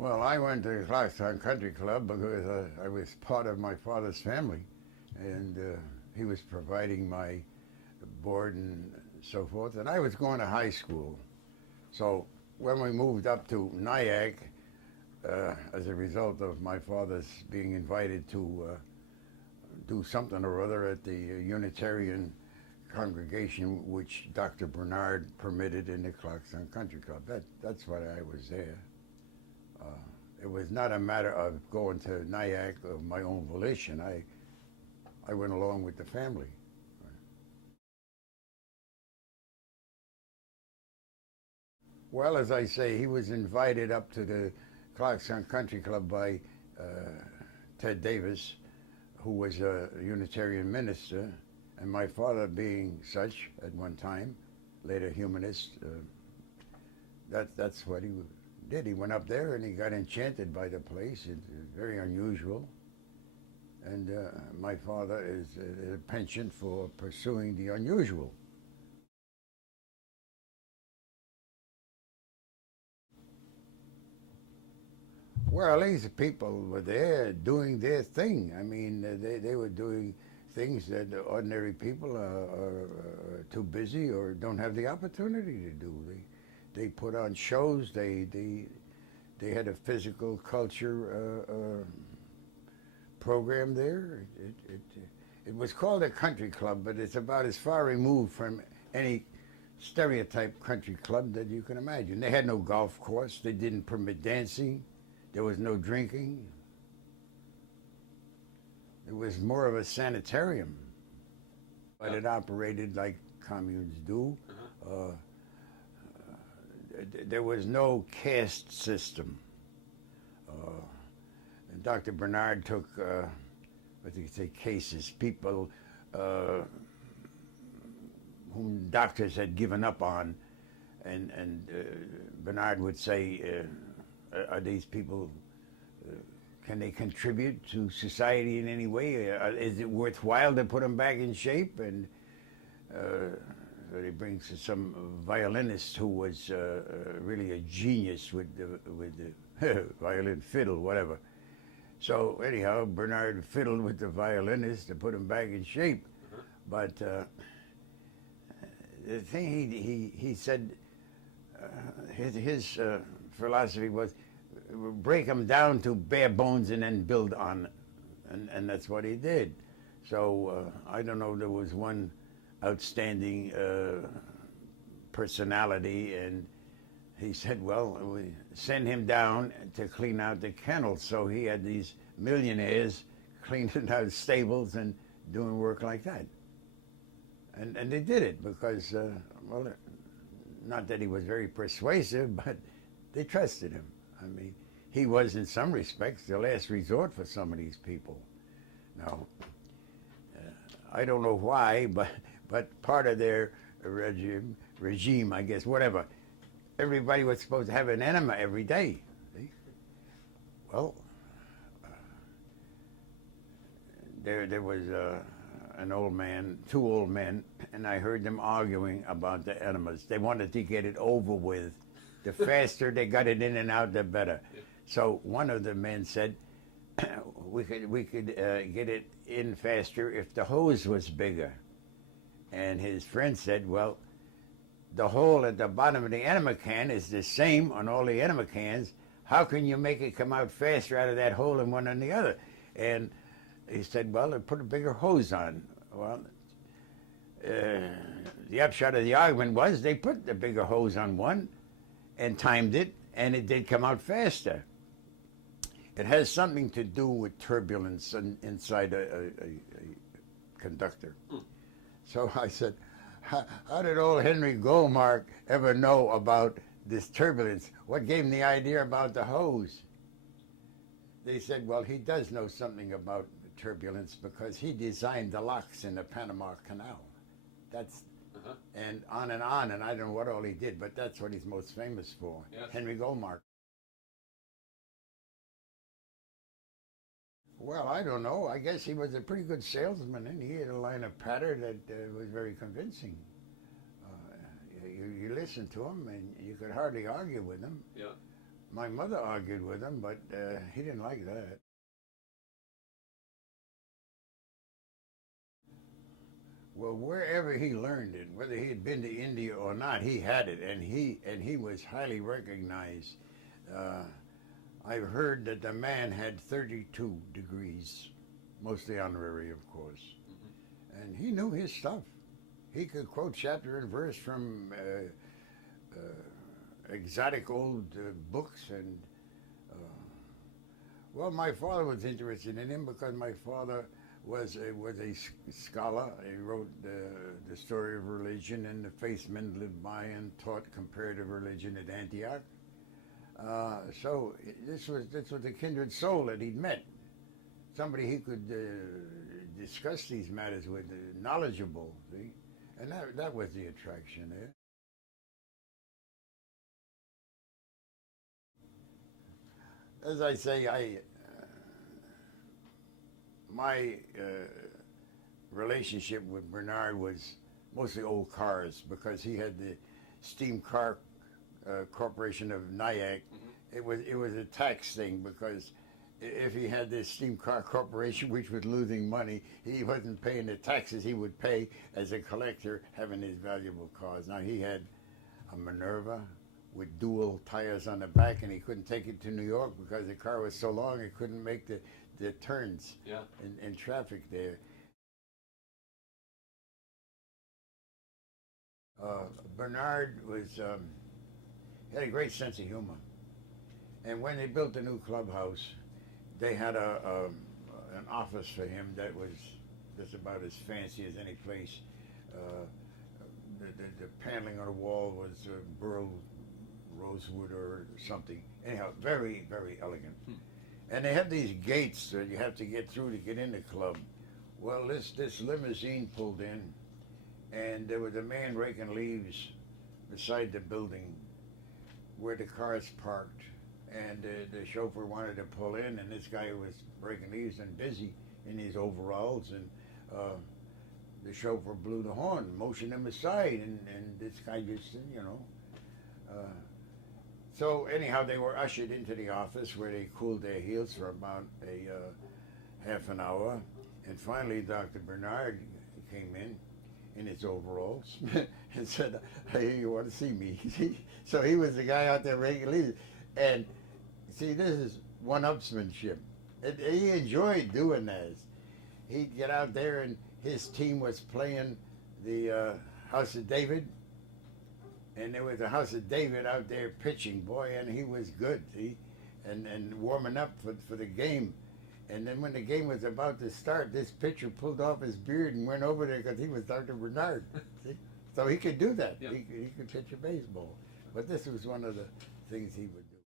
Well, I went to the Clarkstown Country Club because I was part of my father's family, and he was providing my board and so forth. And I was going to high school. So when we moved up to Nyack, as a result of my father's being invited to do something or other at the Unitarian congregation, which Dr. Bernard permitted in the Clarkstown Country Club, that's why I was there. Uh, it was not a matter of going to Nyack of my own volition. I went along with the family. Well, as I say, he was invited up to the Clarkstown Country Club by uh, Ted Davis, who was a Unitarian minister, and my father being such at one time, later humanist, that's what he did. He went up there and he got enchanted by the place. It's very unusual. And my father is a penchant for pursuing the unusual. Well, these people were there doing their thing. I mean, they were doing things that ordinary people are too busy or don't have the opportunity to do. They put on shows. They had a physical culture program there. It was called a country club, but it's about as far removed from any stereotype country club that you can imagine. They had no golf course. They didn't permit dancing. There was no drinking. It was more of a sanitarium, but it operated like communes do. Uh, there was no caste system. And Dr. Bernard took, what do you say, cases, people whom doctors had given up on, and Bernard would say, are these people, can they contribute to society in any way? Is it worthwhile to put them back in shape? And so he brings some violinist who was really a genius with the violin fiddle, whatever. So anyhow, Bernard fiddled with the violinist to put him back in shape. But the thing he said, his philosophy was break them down to bare bones and then build on it. And that's what he did. So I don't know, there was one outstanding personality, and he said, well, we send him down to clean out the kennels. So he had these millionaires cleaning out stables and doing work like that. And they did it because, well, not that he was very persuasive, but they trusted him. I mean, he was in some respects the last resort for some of these people. Now, I don't know why, but part of their regime, I guess, whatever, everybody was supposed to have an enema every day. See? Well, there was an old man, two old men, and I heard them arguing about the enemas. They wanted to get it over with. The faster they got it in and out, the better. So one of the men said, we could get it in faster if the hose was bigger. And his friend said, well, the hole at the bottom of the enema can is the same on all the enema cans. How can you make it come out faster out of that hole than one than the other? And he said, well, they put a bigger hose on. Well, the upshot of the argument was they put the bigger hose on one and timed it, and it did come out faster. It has something to do with turbulence inside a conductor. So I said, how did old Henry Goldmark ever know about this turbulence? What gave him the idea about the hose? They said, well, he does know something about turbulence because he designed the locks in the Panama Canal. That's and on, and I don't know what all he did, but that's what he's most famous for. Yes. Henry Goldmark. Well, I don't know. I guess he was a pretty good salesman, and he had a line of patter that was very convincing. You listen to him, and you could hardly argue with him. Yeah. My mother argued with him, but he didn't like that. Well, wherever he learned it, whether he had been to India or not, he had it, and he was highly recognized. Uh, I've heard that the man had 32 degrees, mostly honorary, of course, and he knew his stuff. He could quote chapter and verse from exotic old books, and uh, well, my father was interested in him because my father was a scholar. He wrote the story of religion and the faith men lived by and taught comparative religion at Antioch. So this was a kindred soul that he'd met. Somebody he could discuss these matters with, knowledgeable. See, and that was the attraction there. As I say, my relationship with Bernard was mostly old cars because he had the Steam Car Corporation of Nyack. It was a tax thing because if he had this Steam Car Corporation, which was losing money, he wasn't paying the taxes he would pay as a collector having his valuable cars. Now he had a Minerva with dual tires on the back, and he couldn't take it to New York because the car was so long it couldn't make the turns in traffic there. Bernard had a great sense of humor, and when they built the new clubhouse, they had an office for him that was just about as fancy as any place. Uh, the paneling on the wall was burl rosewood or something. Anyhow, very, very elegant. And they had these gates that you have to get through to get in the club. Well, this limousine pulled in, and there was a man raking leaves beside the building where the cars parked. And the chauffeur wanted to pull in, and this guy was raking leaves and busy in his overalls, and the chauffeur blew the horn, motioned him aside, and this guy just, Uh, so anyhow, they were ushered into the office where they cooled their heels for about a half an hour, and finally Dr. Bernard came in his overalls and said, "Hey, you want to see me?" So he was the guy out there raking leaves, and see, this is one-upsmanship. He enjoyed doing this. He'd get out there, and his team was playing the House of David, and there was a House of David out there pitching, boy, and he was good, see, and warming up for the game. And then when the game was about to start, this pitcher pulled off his beard and went over there because he was Dr. Bernard. See? So he could do that. Yeah. He could pitch a baseball. But this was one of the things he would do.